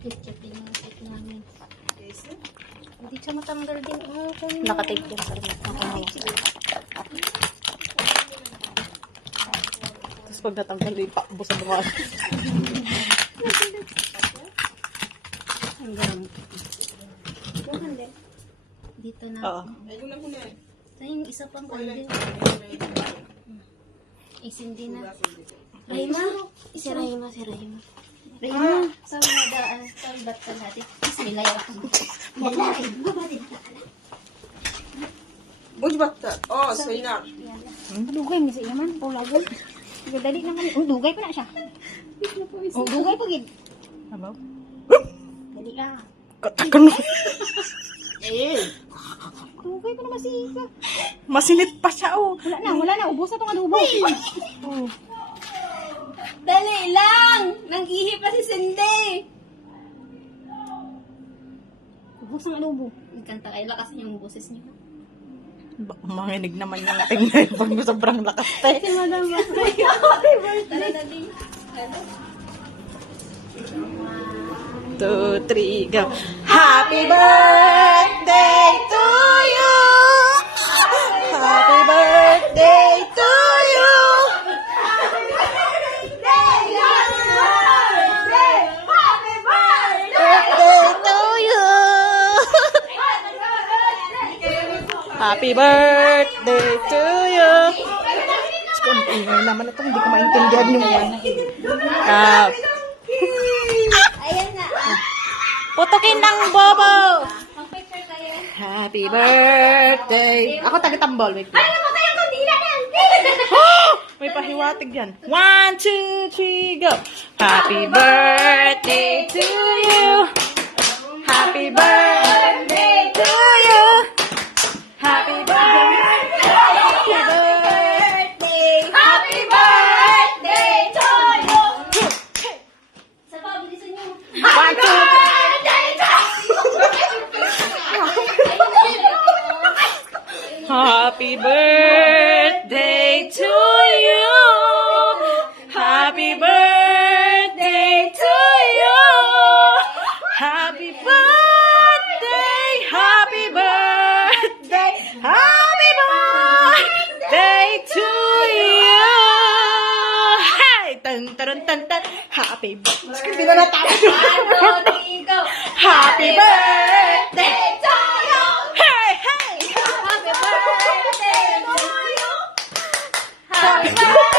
Ketchup din yung cake namin. Hindi siya matanggal din. Nakatape yan sa rin. Tapos pag natanggal, ipakbo sa mga. Ang garam. Dito na. Oo. Ito yung isa pang kaldil. Isindi na. Rahima? Si Rahima. Rahima, saan ba't ka natin? Bismillah ya Buj batta. Oh, Zainab. Dugay mi sa iman, pulagan. Dali lang kami. Dugay pa na siya. Dugay pa gid. Hello? Dali lang. Katakan mo. Dugay pa na masika. Masinit pa siya, oh. Wala na. Ubos na itong adobo. Dali lang! Nang-ihi pa si Cindy! Ubos ang adobo. Nagkanta kayo, lakasan yung boses niyo. Manginig naman yung ating na pag sobrang lakas tayo. Si Madam Batay. Tara na din. 2, 3, go. Happy birthday to you! Happy birthday to you! Happy birthday to you! Kung ingay naman ito, hindi ko maintindihan yung Ayan na. putukin ng bobo! Mag-picture tayo. Happy birthday! Ako taga-tambol. Wait lang. Ay, namatay ang kandila na! May pahiwatig yan. 1, 2, 3, go! Happy birthday to you! Happy birthday to you! Happy birthday! Happy birthday! Happy birthday to you! Sa pabilisan niyo. 1, 2, 3. Happy birthday to you! Happy birthday to you! Happy birthday! Happy birthday! Happy birthday to you! Hey! Tan tan tan tan! Happy birthday! Hindi na natapos yun. Happy birthday to you! Hey! Hey! Happy birthday to you! Happy birthday!